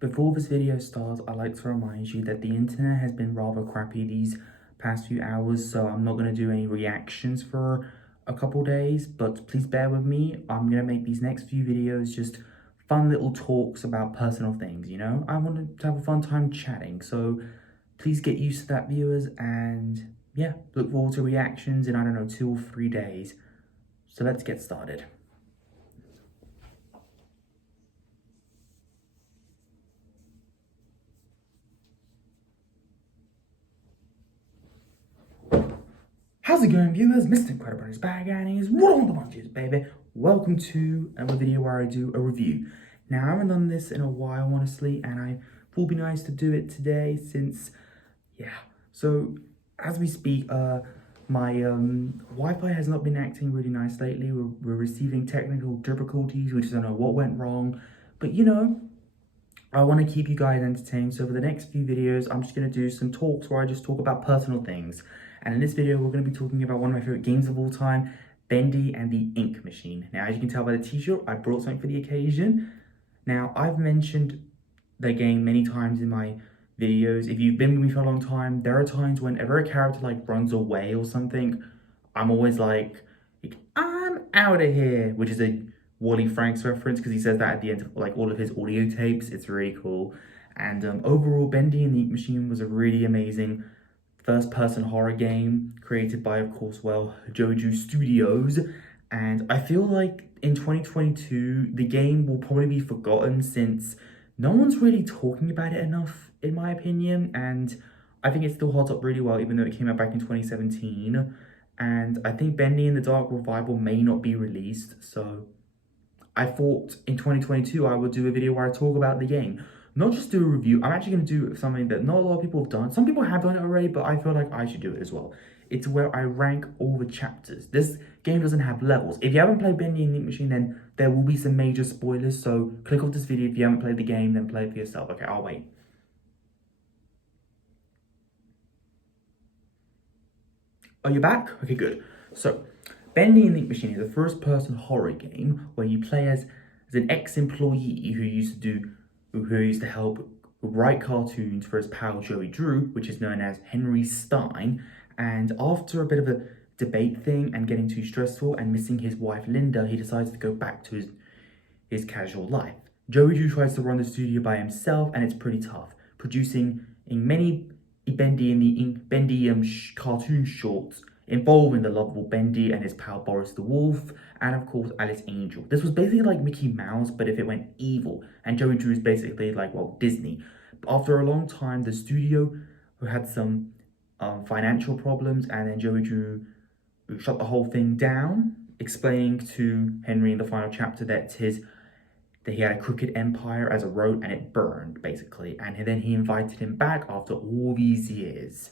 Before this video starts, I'd like to remind you that the internet has been rather crappy these past few hours, so I'm not going to do any reactions for a couple days, but please bear with me. I'm going to make these next few videos just fun little talks about personal things, you know? I want to have a fun time chatting, so please get used to that, viewers, and yeah, look forward to reactions in, I don't know, 2 or 3 days. So let's get started. How's it going, viewers? Mr. Incredi-Brony is back and he's rolling the punches, baby. Welcome to another video where I do a review. Now, I haven't done this in a while, honestly, and I thought it'd be nice to do it today since, yeah. So, as we speak, my Wi-Fi has not been acting really nice lately. We're receiving technical difficulties. We just don't know what went wrong. But, you know, I want to keep you guys entertained. So for the next few videos, I'm just going to do some talks where I just talk about personal things. And in this video, we're going to be talking about one of my favorite games of all time, Bendy and the Ink Machine. Now, as you can tell by the t-shirt, I brought something for the occasion. Now, I've mentioned the game many times in my videos. If you've been with me for a long time, there are times whenever a character like runs away or something, I'm always like I'm out of here, which is a Wally Franks reference because he says that at the end of like all of his audio tapes. It's really cool. And overall, Bendy and the Ink Machine was a really amazing first-person horror game created by, of course, well, Joju Studios. And I feel like in 2022, the game will probably be forgotten since no one's really talking about it enough, in my opinion. And I think it still holds up really well, even though it came out back in 2017. And I think Bendy and the Dark Revival may not be released, so I thought in 2022 I would do a video where I talk about the game. Not just do a review, I'm actually going to do something that not a lot of people have done. Some people have done it already, but I feel like I should do it as well. It's where I rank all the chapters. This game doesn't have levels. If you haven't played Bendy and the Ink Machine, then there will be some major spoilers, so click off this video. If you haven't played the game, then play it for yourself. Okay, I'll wait. Are you back? Okay, good. So, Bendy and the Ink Machine is a first-person horror game where you play as an ex-employee who used to help write cartoons for his pal Joey Drew, which is known as Henry Stein. And after a bit of a debate thing and getting too stressful and missing his wife Linda, he decides to go back to his casual life. Joey Drew tries to run the studio by himself, and it's pretty tough, producing in many Bendy and the Ink cartoon shorts involving the lovable Bendy and his pal Boris the Wolf, and of course Alice Angel. This was basically like Mickey Mouse, but if it went evil, and Joey Drew is basically like, well, Disney. But after a long time, the studio had some financial problems, and then Joey Drew shut the whole thing down, explaining to Henry in the final chapter that he had a crooked empire as a road and it burned, basically. And then he invited him back after all these years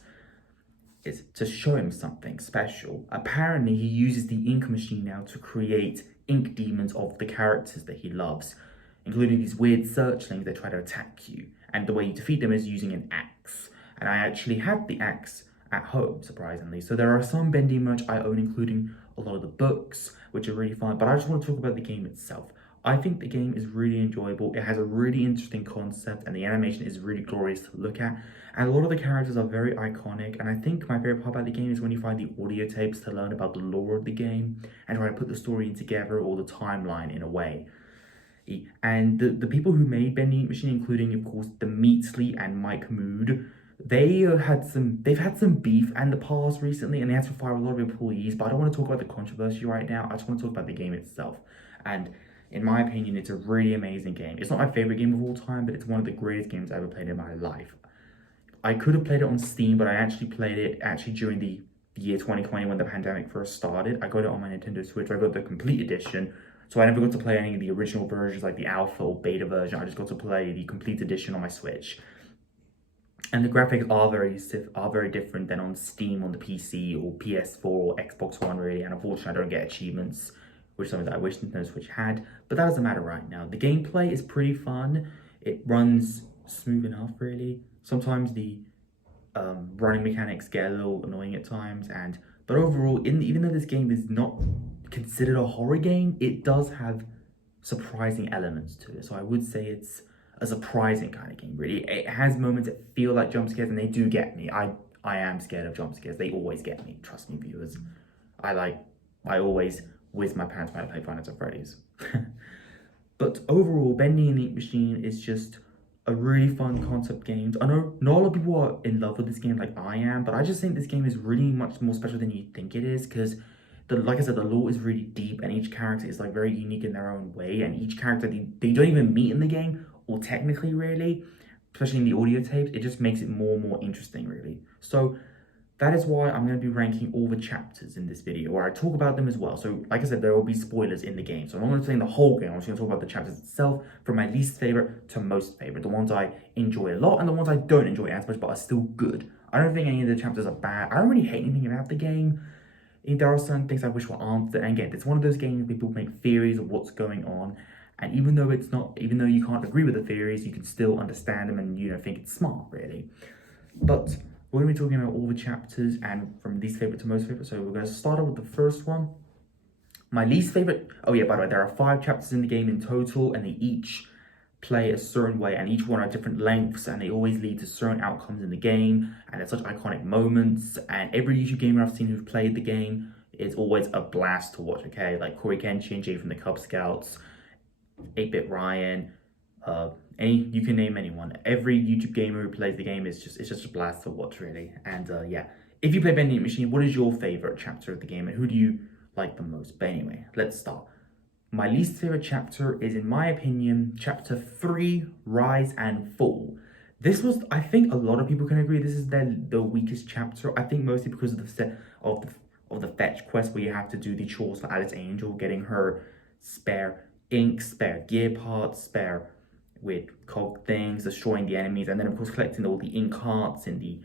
is to show him something special. Apparently, he uses the ink machine now to create ink demons of the characters that he loves, including these weird searchlings that try to attack you. And the way you defeat them is using an axe. And I actually have the axe at home, surprisingly. So there are some Bendy merch I own, including a lot of the books, which are really fun. But I just want to talk about the game itself. I think the game is really enjoyable. It has a really interesting concept and the animation is really glorious to look at. And a lot of the characters are very iconic. And I think my favorite part about the game is when you find the audio tapes to learn about the lore of the game and try to put the story in together or the timeline in a way. And the people who made Bendy Machine, including of course the Meatsley and Mike Mood, they've had some beef in the past recently, and they had to fire a lot of employees. But I don't want to talk about the controversy right now. I just want to talk about the game itself. And in my opinion, it's a really amazing game. It's not my favorite game of all time, but it's one of the greatest games I ever played in my life. I could have played it on Steam, but I actually played it during the year 2020 when the pandemic first started. I got it on my Nintendo Switch. I got the complete edition. So I never got to play any of the original versions like the alpha or beta version. I just got to play the complete edition on my Switch. And the graphics are very different than on Steam on the PC or PS4 or Xbox One, really. And unfortunately, I don't get achievements, which is something that I wish Nintendo Switch had. But that doesn't matter right now. The gameplay is pretty fun. It runs smooth enough, really. Sometimes the running mechanics get a little annoying at times. But overall, even though this game is not considered a horror game, it does have surprising elements to it. So I would say it's a surprising kind of game, really. It has moments that feel like jump scares, and they do get me. I am scared of jump scares. They always get me. Trust me, viewers. I always whiz my pants when I play Five Nights at Freddy's. But overall, Bendy and the Ink Machine is just a really fun concept game. I know not a lot of people are in love with this game like I am, but I just think this game is really much more special than you think it is, because like I said, the lore is really deep, and each character is like very unique in their own way, and each character they don't even meet in the game, or technically really, especially in the audio tapes. It just makes it more and more interesting, really. So that is why I'm going to be ranking all the chapters in this video, where I talk about them as well. So like I said, there will be spoilers in the game, so I'm not going to say the whole game. I'm just going to talk about the chapters itself, from my least favorite to most favorite, the ones I enjoy a lot and the ones I don't enjoy as much but are still good. I don't think any of the chapters are bad. I don't really hate anything about the game. There are certain things I wish were answered, and again, it's one of those games where people make theories of what's going on, and even though you can't agree with the theories, you can still understand them and think it's smart, really. But we're going to be talking about all the chapters, and from least favorite to most favorite. So we're going to start off with the first one. My least favorite. Oh yeah, by the way, there are 5 chapters in the game in total, and they each play a certain way, and each one are different lengths, and they always lead to certain outcomes in the game, and they're such iconic moments. And every YouTube gamer I've seen who's played the game is always a blast to watch. Okay, like Corey Kenshin, Jay from the Cub Scouts, 8-Bit Ryan, you can name anyone. Every YouTube gamer who plays the game it's just a blast to watch, really. And yeah, if you play Bendy Machine, what is your favorite chapter of the game, and who do you like the most? But anyway, let's start. My least favorite chapter is, in my opinion, chapter 3, Rise and Fall. This was, I think a lot of people can agree, this is the weakest chapter. I think mostly because of the set of the fetch quest, where you have to do the chores for Alice Angel, getting her spare ink, spare gear parts, spare with cog things, destroying the enemies, and then of course collecting all the ink hearts in the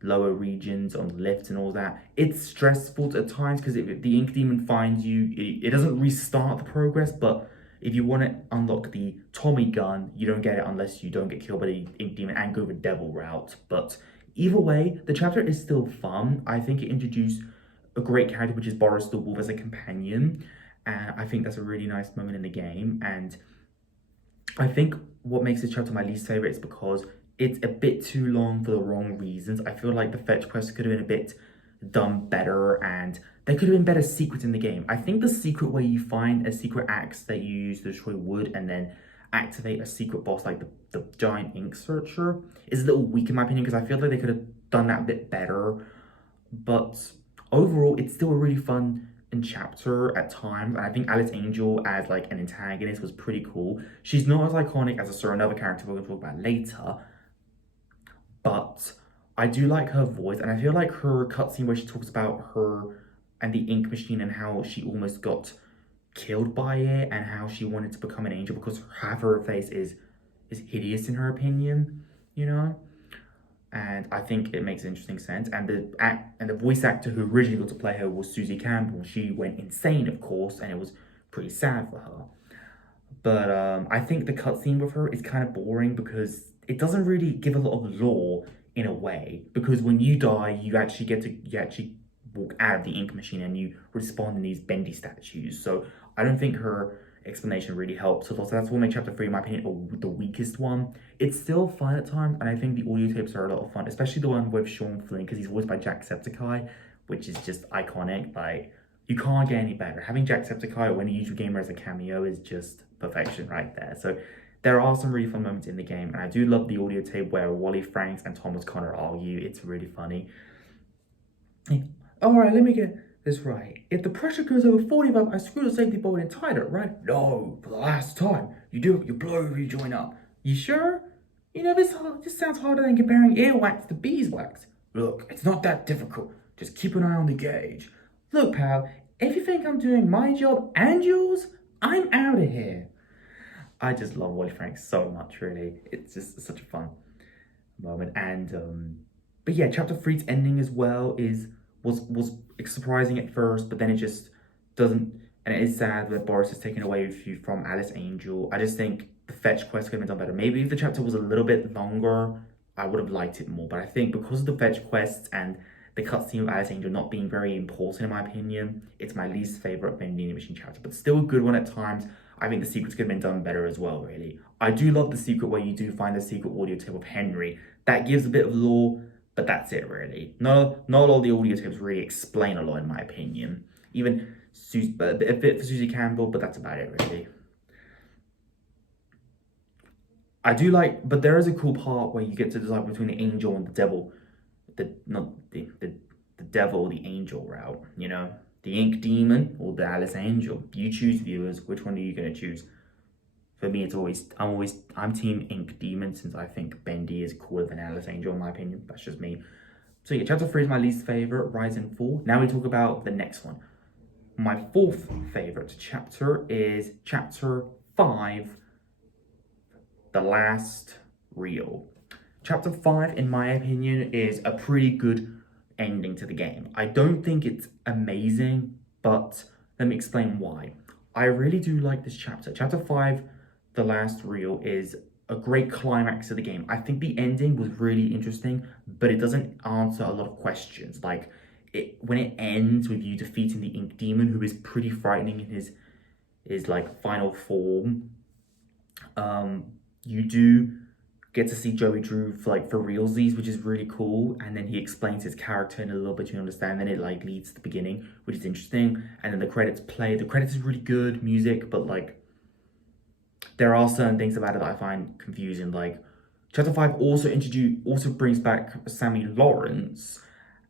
lower regions on the lifts and all that. It's stressful at times, because if the ink demon finds you, it doesn't restart the progress, but if you want to unlock the Tommy gun, you don't get it unless you don't get killed by the ink demon and go the devil route. But either way, the chapter is still fun. I think it introduced a great character, which is Boris the Wolf, as a companion, and I think that's a really nice moment in the game. And I think what makes this chapter my least favorite is because it's a bit too long for the wrong reasons. I feel like the fetch quest could have been a bit done better, and there could have been better secrets in the game. I think the secret where you find a secret axe that you use to destroy wood and then activate a secret boss like the giant ink searcher is a little weak in my opinion, because I feel like they could have done that a bit better. But overall, it's still a really fun chapter at times, and I think Alice Angel as like an antagonist was pretty cool. She's not as iconic as a certain other character we're going to talk about later, but I do like her voice, and I feel like her cutscene where she talks about her and the ink machine and how she almost got killed by it, and how she wanted to become an angel because half her face is hideous in her opinion, and I think it makes interesting sense. And the voice actor who originally got to play her was Susie Campbell. She went insane, of course, and it was pretty sad for her. But I think the cutscene with her is kind of boring, because it doesn't really give a lot of lore in a way. Because when you die, you actually walk out of the ink machine and you respawn in these Bendy statues. So I don't think her explanation really helps. So that's what makes chapter 3, in my opinion, the weakest one. It's still fun at times, and I think the audio tapes are a lot of fun, especially the one with Sean Flynn, because he's voiced by Jacksepticeye, which is just iconic. Like, you can't get any better. Having Jacksepticeye or any YouTube gamer as a cameo is just perfection right there. So there are some really fun moments in the game, and I do love the audio tape where Wally Franks and Thomas Connor argue. It's really funny. Alright, let me get this right. If the pressure goes over 45, I screw the safety bolt and tighten it, right? No, for the last time. You do it, you blow over, you join up. You sure? This sounds harder than comparing earwax to beeswax. Look, it's not that difficult. Just keep an eye on the gauge. Look, pal, if you think I'm doing my job and yours, I'm out of here. I just love Wally Franks so much, really. It's just such a fun moment. And but yeah, chapter 3's ending as well was surprising at first, but then it just doesn't, and it is sad that Boris is taken away with you from Alice Angel. I just think the fetch quest could have been done better. Maybe if the chapter was a little bit longer, I would have liked it more. But I think because of the fetch quests and the cutscene of Alice Angel not being very important in my opinion, it's my least favorite Bendy Machine chapter, but still a good one at times. I think the secrets could have been done better as well, really. I do love the secret where you do find the secret audio tape of Henry. That gives a bit of lore, but that's it, really. Not all the audio tapes really explain a lot, in my opinion. Even a bit for Susie Campbell, but that's about it, really. I do like, but there is a cool part where you get to decide between the angel and the devil. Not the devil or the angel route, you know? The ink demon or the Alice angel. You choose, viewers. Which one are you going to choose? For me, I'm team ink demon, since I think Bendy is cooler than Alice angel, in my opinion. That's just me. So yeah, chapter 3 is my least favorite, Rise and Fall. Now we talk about the next one. My fourth favorite chapter is chapter 5, The Last Reel. Chapter 5, in my opinion, is a pretty good ending to the game. I don't think it's amazing, but let me explain why. I really do like this chapter. Chapter 5, The Last Reel, is a great climax of the game. I think the ending was really interesting, but it doesn't answer a lot of questions. Like, when it ends with you defeating the Ink Demon, who is pretty frightening in his like final form, you do get to see Joey Drew for realsies, which is really cool. And then he explains his character in a little bit, you understand. Then it like leads to the beginning, which is interesting. And then the credits play. The credits is really good music, but like there are certain things about it that I find confusing. Like chapter 5 also brings back Sammy Lawrence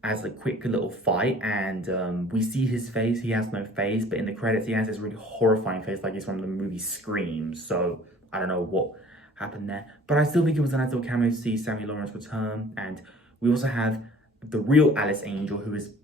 as a quick little fight, and we see his face. He has no face, but in the credits he has this really horrifying face, like he's from the movie Scream. So I don't know what happened there, but I still think it was a nice little cameo to see Sammy Lawrence return. And we also have the real Alice Angel, who is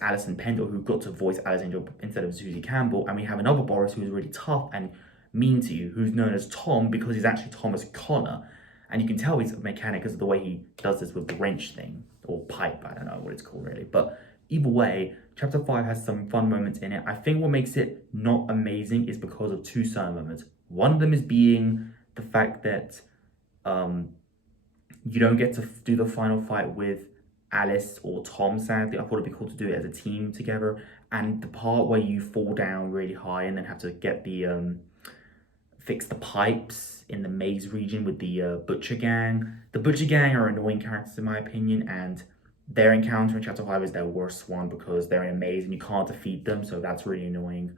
Alison Pendle, who got to voice Alice Angel instead of Susie Campbell. And we have another Boris who is really tough and mean to you, who's known as Tom because he's actually Thomas Connor. And you can tell he's a mechanic because of the way he does this with the wrench thing, or pipe, I don't know what it's called really. But either way, chapter 5 has some fun moments in it. I think what makes it not amazing is because of two certain moments. One of them is being the fact that you don't get to do the final fight with Alice or Tom, sadly. I thought it'd be cool to do it as a team together. And the part where you fall down really high and then have to get the fix the pipes in the maze region with the Butcher Gang. The Butcher Gang are annoying characters in my opinion, and their encounter in chapter 5 is their worst one because they're in a maze and you can't defeat them, so that's really annoying.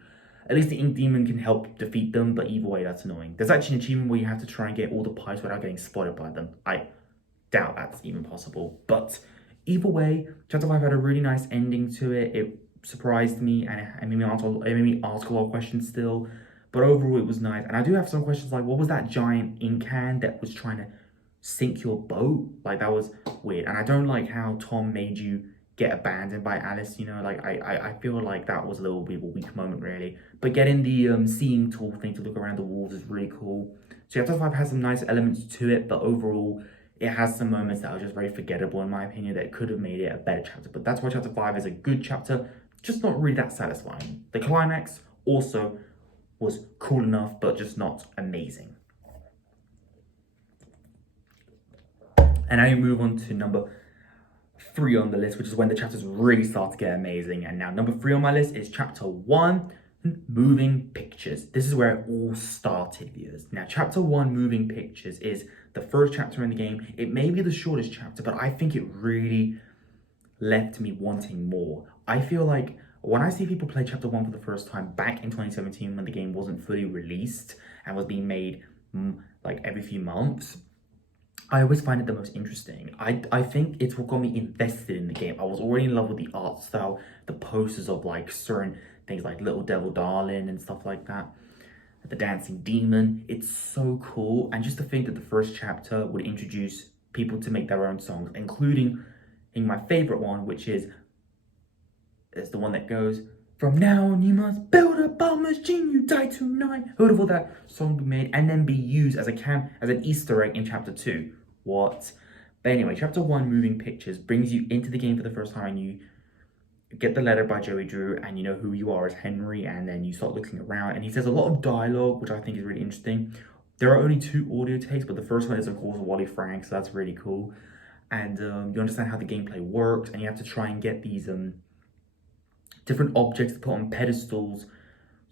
At least the Ink Demon can help defeat them, but either way, that's annoying. There's actually an achievement where you have to try and get all the pipes without getting spotted by them. I doubt that's even possible. But either way, chapter 5 had a really nice ending to it. It surprised me and it made me ask a lot of questions still. But overall, it was nice. And I do have some questions like, what was that giant ink can that was trying to sink your boat? Like, that was weird. And I don't like how Tom made you get abandoned by Alice, you know, like I feel like that was a little bit of a weak moment really. But getting the seeing tool thing to look around the walls is really cool. So chapter 5 has some nice elements to it, but overall it has some moments that are just very forgettable in my opinion that could have made it a better chapter. But that's why chapter 5 is a good chapter, just not really that satisfying. The climax also was cool enough, but just not amazing. And now you move on to number 3 on the list, which is when the chapters really start to get amazing. And now number 3 on my list is chapter 1, Moving Pictures. This is where it all started, viewers. Now chapter 1, Moving Pictures, is the first chapter in the game. It may be the shortest chapter, but I think it really left me wanting more. I feel like when I see people play chapter 1 for the first time back in 2017 when the game wasn't fully released and was being made like every few months, I always find it the most interesting. I think it's what got me invested in the game. I was already in love with the art style, the posters of like certain things like Little Devil Darling and stuff like that. The Dancing Demon. It's so cool. And just to think that the first chapter would introduce people to make their own songs, including in my favorite one, which is the one that goes, "From now on you must build a bomb machine, you die tonight." Who would have thought that song be made and then be used as an Easter egg in chapter 2? What? But anyway, chapter 1, Moving Pictures, brings you into the game for the first time. You get the letter by Joey Drew and you know who you are as Henry, and then you start looking around and he says a lot of dialogue, which I think is really interesting. There are only 2 audio takes, but the first one is of course Wally Frank, so that's really cool. And you understand how the gameplay works, and you have to try and get these different objects to put on pedestals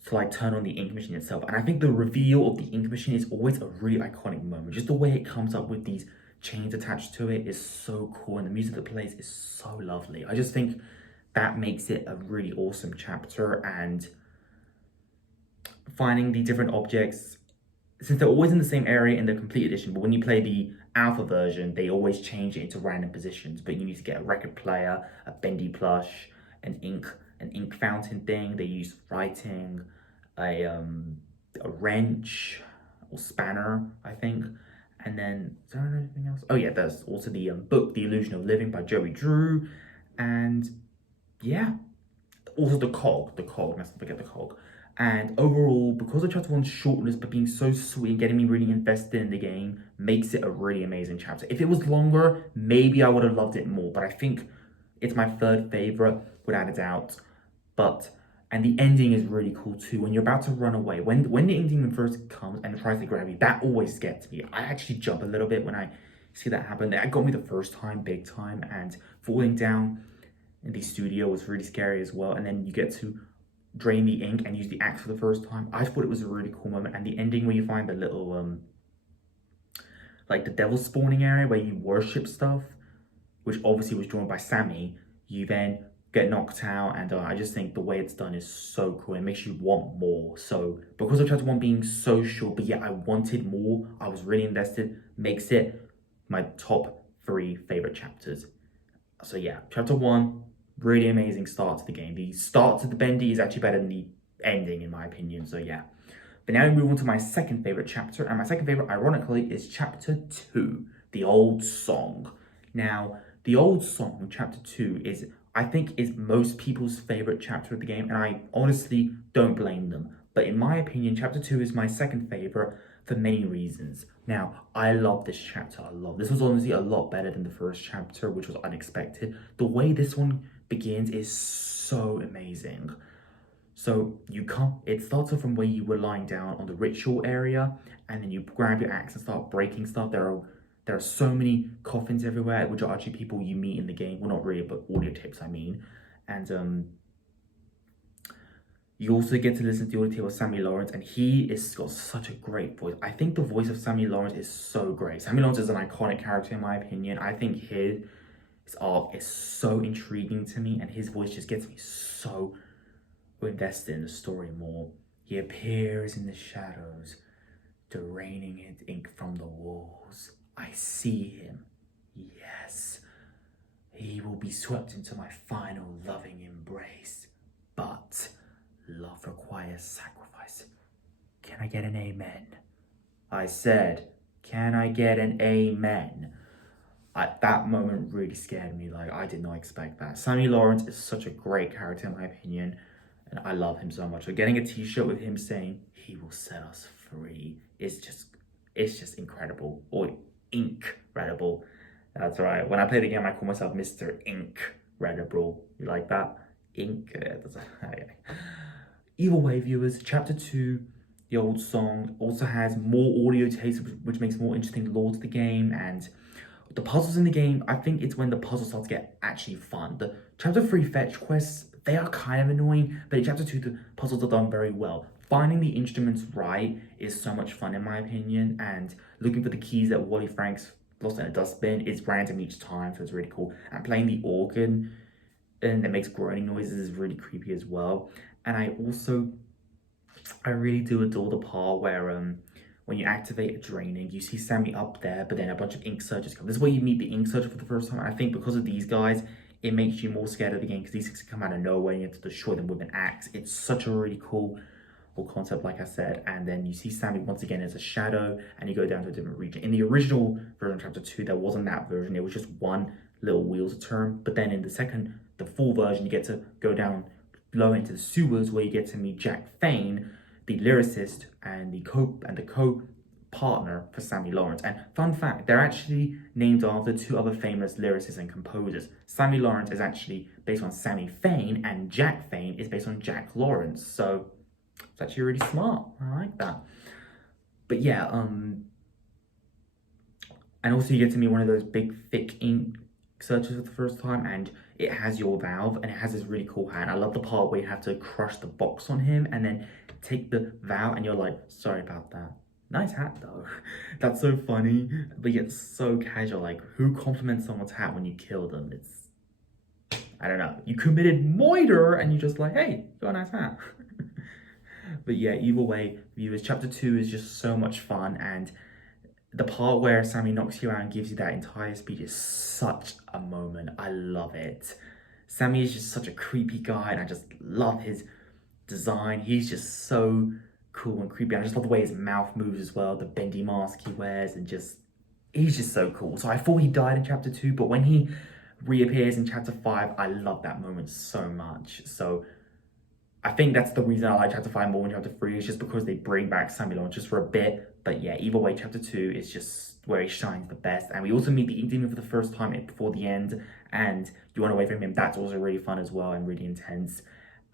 to like turn on the ink machine itself. And I think the reveal of the ink machine is always a really iconic moment. Just the way it comes up with these chains attached to it is so cool, and the music that plays is so lovely. I just think that makes it a really awesome chapter. And finding the different objects, since they're always in the same area in the complete edition, but when you play the alpha version, they always change it into random positions. But you need to get a record player, a Bendy plush, an ink fountain thing. They use writing, a wrench or spanner, I think. And then, is there anything else? Oh yeah, there's also the book, The Illusion of Living by Joey Drew. And yeah, also the cog, let's not forget the cog. And overall, because of chapter one's shortness but being so sweet and getting me really invested in the game, makes it a really amazing chapter. If it was longer, maybe I would have loved it more, but I think it's my third favorite without a doubt. And the ending is really cool too. When you're about to run away, when the ending first comes and tries to grab you, that always gets me. I actually jump a little bit when I see that happen. That got me the first time, big time, and falling down in the studio was really scary as well. And then you get to drain the ink and use the axe for the first time. I thought it was a really cool moment. And the ending where you find the little like the devil spawning area where you worship stuff, which obviously was drawn by Sammy, you then get knocked out. And I just think the way it's done is so cool. It makes you want more. So because of chapter one being so short, but yeah, I wanted more, I was really invested, makes it my top 3 favorite chapters. So yeah, chapter one, really amazing start to the game. The start to the Bendy is actually better than the ending, in my opinion. So yeah. But now we move on to my second favorite chapter. And my second favorite, ironically, is chapter 2, The Old Song. Now, the Old Song, chapter 2, I think is most people's favorite chapter of the game. And I honestly don't blame them. But in my opinion, chapter 2 is my second favorite for many reasons. Now, I love this chapter a lot. This was honestly a lot better than the first chapter, which was unexpected. The way this one begins is so amazing. So it starts off from where you were lying down on the ritual area, and then you grab your axe and start breaking stuff. There are so many coffins everywhere, which are actually people you meet in the game. Well, not really, but audio tapes, I mean. And you also get to listen to the audio tape of Sammy Lawrence, and he has got such a great voice. I think the voice of Sammy Lawrence is so great. Sammy Lawrence is an iconic character in my opinion. I think his arc is so intriguing to me, and his voice just gets me so invested in the story more. He appears in the shadows, draining ink from the walls. I see him. Yes. He will be swept into my final loving embrace. But love requires sacrifice. Can I get an amen? I said, can I get an amen? That moment really scared me. Like, I did not expect that. Sammy Lawrence is such a great character in my opinion, and I love him so much. So getting a t-shirt with him saying, he will set us free, it's just incredible. Or Ink-redible. That's right. When I play the game, I call myself Mr. Ink-redible. You like that? Either way, viewers, chapter 2, The Old Song, also has more audio tapes, which makes more interesting lore to the game. And the puzzles in the game, I think it's when the puzzles start to get actually fun. The chapter 3 fetch quests, they are kind of annoying, but in chapter 2, the puzzles are done very well. Finding the instruments right is so much fun in my opinion, and looking for the keys that Wally Frank's lost in a dustbin is random each time, so it's really cool. And playing the organ and that makes groaning noises is really creepy as well. And I really do adore the part where when you activate a draining, you see Sammy up there, but then a bunch of ink surgers come. This is where you meet the ink surger for the first time. And I think because of these guys, it makes you more scared of the game because these things come out of nowhere and you have to destroy them with an axe. It's such a really cool concept, like I said. And then you see Sammy once again as a shadow, and you go down to a different region. In the original version of chapter 2, there wasn't that version. It was just one little wheel to turn. But then in the full version, you get to go down low into the sewers, where you get to meet Jack Fane, the lyricist and the co-partner for Sammy Lawrence. And fun fact, they're actually named after 2 other famous lyricists and composers. Sammy Lawrence is actually based on Sammy Fane, and Jack Fane is based on Jack Lawrence. So it's actually really smart. I like that. But yeah, and also you get to meet one of those big thick ink searches for the first time, and it has your valve, and it has this really cool hat. I love the part where you have to crush the box on him and then take the valve, and you're like, sorry about that. Nice hat though. That's so funny, but yet so casual. Like, who compliments someone's hat when you kill them? It's, I don't know. You committed murder and you're just like, hey, you got a nice hat. But yeah, either way, viewers, chapter 2 is just so much fun, and the part where Sammy knocks you out and gives you that entire speech is such a moment. I love it. Sammy is just such a creepy guy, and I just love his design. He's just so cool and creepy. I just love the way his mouth moves as well, the bendy mask he wears, and just, he's just so cool. So I thought he died in chapter 2, but when he reappears in chapter 5, I love that moment so much. So I think that's the reason I like chapter 5 more than chapter 3, is just because they bring back Sammy Lawrence just for a bit. But yeah, either way, chapter 2 is just where he shines the best. And we also meet the Ink Demon for the first time before the end, and you run away from him. That's also really fun as well and really intense.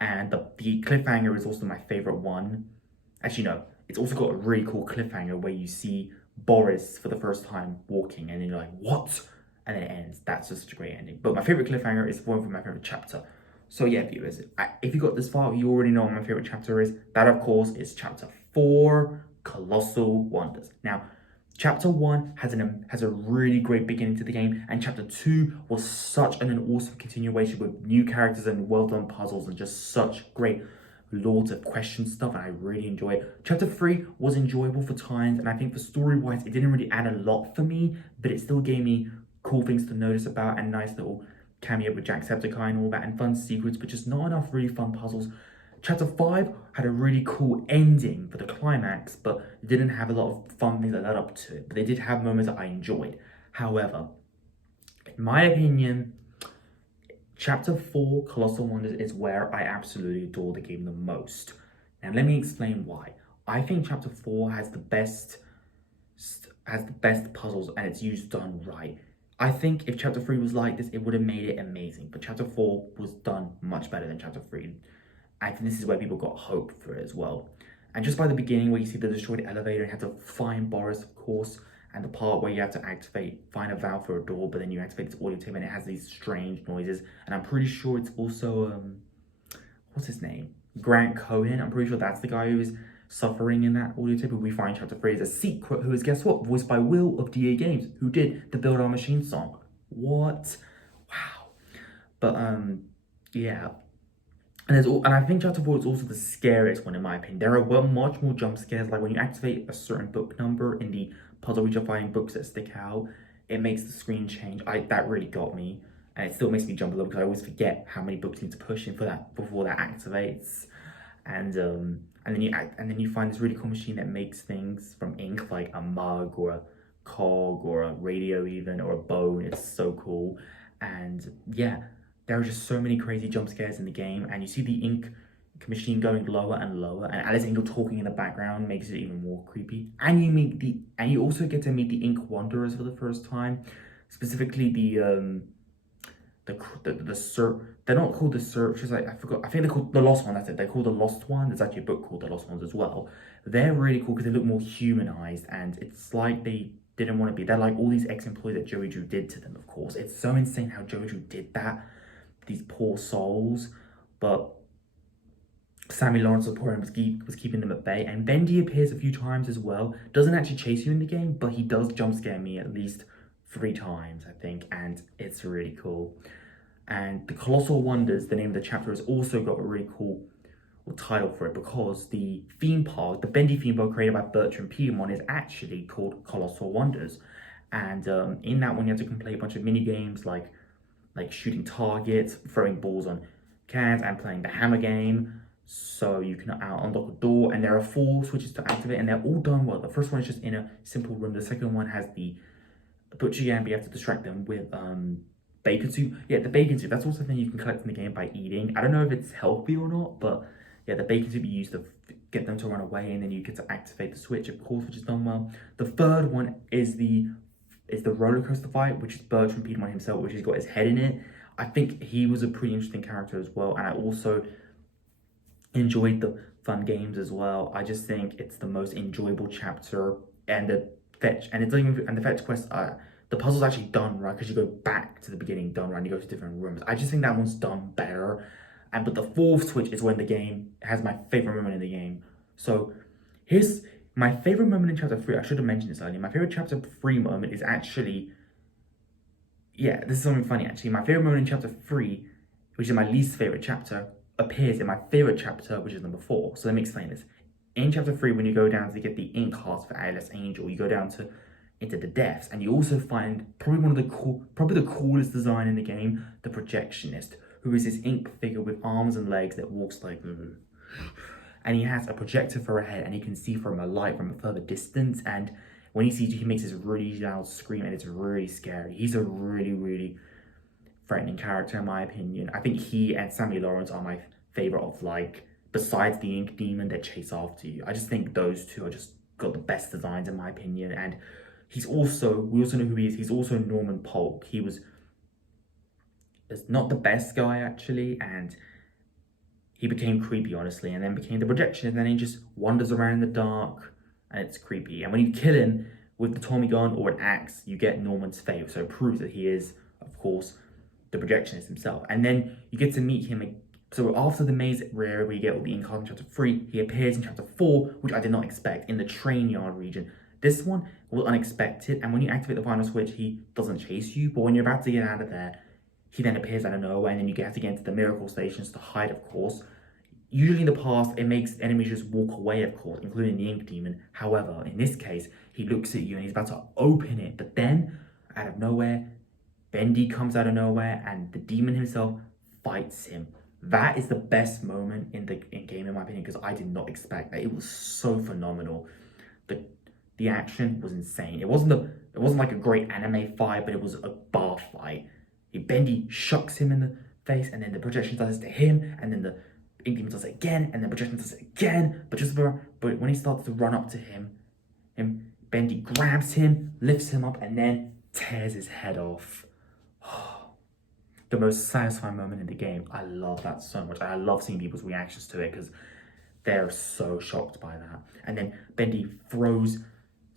And the cliffhanger is also my favorite one. Actually, no, it's also got a really cool cliffhanger where you see Boris for the first time walking, and then you're like, what? And then it ends. That's just such a great ending. But my favorite cliffhanger is one from my favorite chapter. So yeah, viewers, if you got this far, you already know what my favorite chapter is. That, of course, is chapter 4, Colossal Wonders. Now, chapter 1 has a really great beginning to the game, and chapter 2 was such an awesome continuation with new characters and well-done puzzles and just such great loads of question stuff, and I really enjoy it. Chapter 3 was enjoyable for times, and I think for story-wise, it didn't really add a lot for me, but it still gave me cool things to notice about and nice little cameo with Jacksepticeye and all that, and fun secrets, but just not enough really fun puzzles. Chapter 5 had a really cool ending for the climax, but it didn't have a lot of fun things that led up to it, but they did have moments that I enjoyed. However, in my opinion, Chapter 4, Colossal Wonders, is where I absolutely adore the game the most. Now let me explain why. I think Chapter 4 has the best puzzles, and it's used done right. I think if Chapter 3 was like this, it would have made it amazing, but Chapter 4 was done much better than Chapter 3. I think this is where people got hope for it as well. And just by the beginning, where you see the destroyed elevator and you have to find Boris, of course, and the part where you have to find a valve for a door, but then you activate this audio tape and it has these strange noises. And I'm pretty sure it's also, what's his name? Grant Cohen. I'm pretty sure that's the guy who is suffering in that audio tape, who we find in chapter 3 is a secret, who is, guess what, voiced by Will of DA Games, who did the Build Our Machine song. What? Wow. But yeah. And I think chapter 4 is also the scariest one in my opinion. There are much more jump scares, like when you activate a certain book number in the puzzle which are finding books that stick out, it makes the screen change. That really got me. And it still makes me jump a little because I always forget how many books you need to push in for that before that activates. And then you find this really cool machine that makes things from ink, like a mug or a cog or a radio even, or a bone. It's so cool. And yeah, there are just so many crazy jump scares in the game, and you see the ink machine going lower and lower, and Alice Engel talking in the background makes it even more creepy. And you also get to meet the Ink Wanderers for the first time, specifically they're not called the searchers. I forgot. I think they're called the Lost One. That's it. They're called the Lost One. There's actually a book called The Lost Ones as well. They're really cool because they look more humanized, and it's like they didn't want to be. They're like all these ex-employees that Joey Drew did to them. Of course, it's so insane how Joey Drew did that. These poor souls, but Sammy Lawrence supporting was keeping them at bay. And Bendy appears a few times as well. Doesn't actually chase you in the game, but he does jump scare me at least 3 times, I think, and it's really cool. And the Colossal Wonders, the name of the chapter, has also got a really cool title for it, because the theme park, the Bendy theme park created by Bertram Piedmont, is actually called Colossal Wonders. And in that one, you have to complete a bunch of mini games like shooting targets, throwing balls on cans, and playing the hammer game. So you can unlock a door, and there are 4 switches to activate, and they're all done well. The first one is just in a simple room. The second one has the butcher yam, but you have to distract them with bacon soup. Yeah, the bacon soup, that's also something you can collect in the game by eating. I don't know if it's healthy or not, but yeah, the bacon soup you use to get them to run away, and then you get to activate the switch, of course, which is done well. The third one is the roller coaster fight, which is Bertram Piedmont himself, which has got his head in it. I think he was a pretty interesting character as well, and I also enjoyed the fun games as well. I just think it's the most enjoyable chapter, and the fetch quests the puzzle's actually done right because you go back to the beginning done right and you go to different rooms. I just think that one's done better. And but the fourth switch is when the game has my favorite moment in the game. So here's my favorite moment in chapter 3. I should have mentioned this earlier. My favorite chapter 3 moment is actually, yeah, this is something funny actually. My favorite moment in chapter 3, which is my least favorite chapter, appears in my favorite chapter, which is number 4. So let me explain this. In chapter 3, when you go down to get the ink hearts for Alice Angel, you go down to into the depths, and you also find probably the coolest design in the game, the projectionist, who is this ink figure with arms and legs that walks like, and he has a projector for a head, and he can see from a light from a further distance. And when he sees you, he makes this really loud scream, and it's really scary. He's a really, really threatening character in my opinion. I think he and Sammy Lawrence are my favorite of, like, besides the ink demon that chase after you. I just think those two are just got the best designs in my opinion. And we also know who he is. He's also Norman Polk. He was not the best guy actually, and he became creepy honestly, and then became the projection, and then he just wanders around in the dark, and it's creepy. And when you kill him with the Tommy gun or an axe, you get Norman's fate, so it proves that he is, of course, the projectionist himself. And then you get to meet him. So after the maze area where you get all the ink cards in chapter 3, he appears in chapter 4, which I did not expect, in the train yard region. This one was unexpected, and when you activate the final switch, he doesn't chase you, but when you're about to get out of there, he then appears out of nowhere, and then you have to get into the miracle stations to hide, of course. Usually in the past, it makes enemies just walk away, of course, including the ink demon. However, in this case, he looks at you and he's about to open it, but then, out of nowhere, Bendy comes out of nowhere, and the demon himself fights him. That is the best moment in game in my opinion, because I did not expect that. It was so phenomenal. The action was insane. It wasn't like a great anime fight, but it was a bar fight. Bendy shucks him in the face, and then the projection does it to him, and then the ink demon does it again, and then the projection does it again. But when he starts to run up to him, Bendy grabs him, lifts him up, and then tears his head off. The most satisfying moment in the game. I love that so much. I love seeing people's reactions to it because they're so shocked by that. And then Bendy throws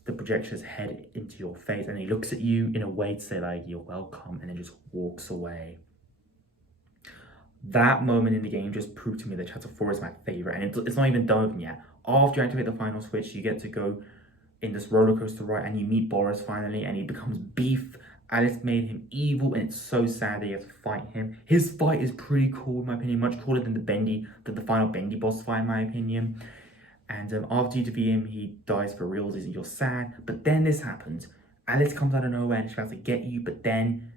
the projection's head into your face, and he looks at you in a way to say like, you're welcome, and then just walks away. That moment in the game just proved to me that chapter 4 is my favorite, and it's not even done yet. After you activate the final switch, you get to go in this roller coaster ride, and you meet Boris finally, and he becomes beef. Alice made him evil, and it's so sad that you have to fight him. His fight is pretty cool in my opinion, much cooler than the final Bendy boss fight in my opinion. And after you defeat him, he dies for reals, and you're sad. But then this happens. Alice comes out of nowhere and she's about to get you, but then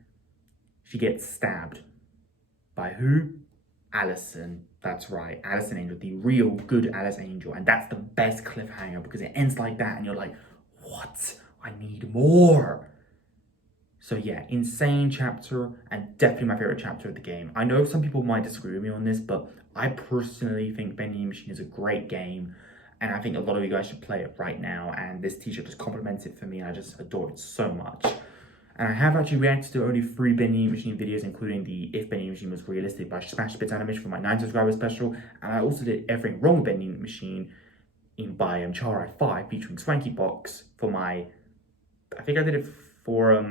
she gets stabbed. By who? Allison. That's right, Alice Angel, the real good Alice Angel. And that's the best cliffhanger because it ends like that and you're like, what? I need more. So yeah, insane chapter, and definitely my favorite chapter of the game. I know some people might disagree with me on this, but I personally think Bendy Machine is a great game, and I think a lot of you guys should play it right now, and this t-shirt just compliments it for me, and I just adore it so much. And I have actually reacted to only 3 Bendy Machine videos, including the If Bendy Machine Was Realistic by Smash Bits Animation for my 9 subscriber special, and I also did Everything Wrong with Bendy Machine by Charai 5 featuring Swanky Box for my, I think I did it for,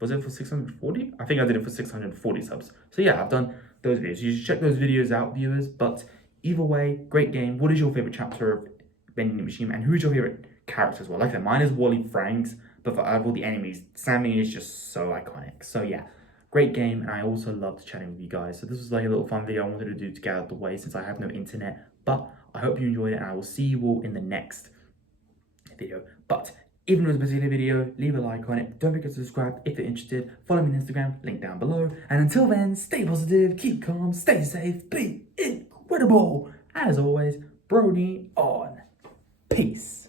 was it for 640? I think I did it for 640 subs. So yeah, I've done those videos. You should check those videos out, viewers. But either way, great game. What is your favorite chapter of Bendy Machine, and who's your favorite character as well? Like I said, mine is Wally Franks, but for all the enemies, Sammy is just so iconic. So yeah, great game, and I also loved chatting with you guys. So this was like a little fun video I wanted to do to get out of the way since I have no internet. But I hope you enjoyed it, and I will see you all in the next video. But even if it was a particular video, leave a like on it. Don't forget to subscribe if you're interested. Follow me on Instagram, link down below. And until then, stay positive, keep calm, stay safe, be incredible. As always, Brony on. Peace.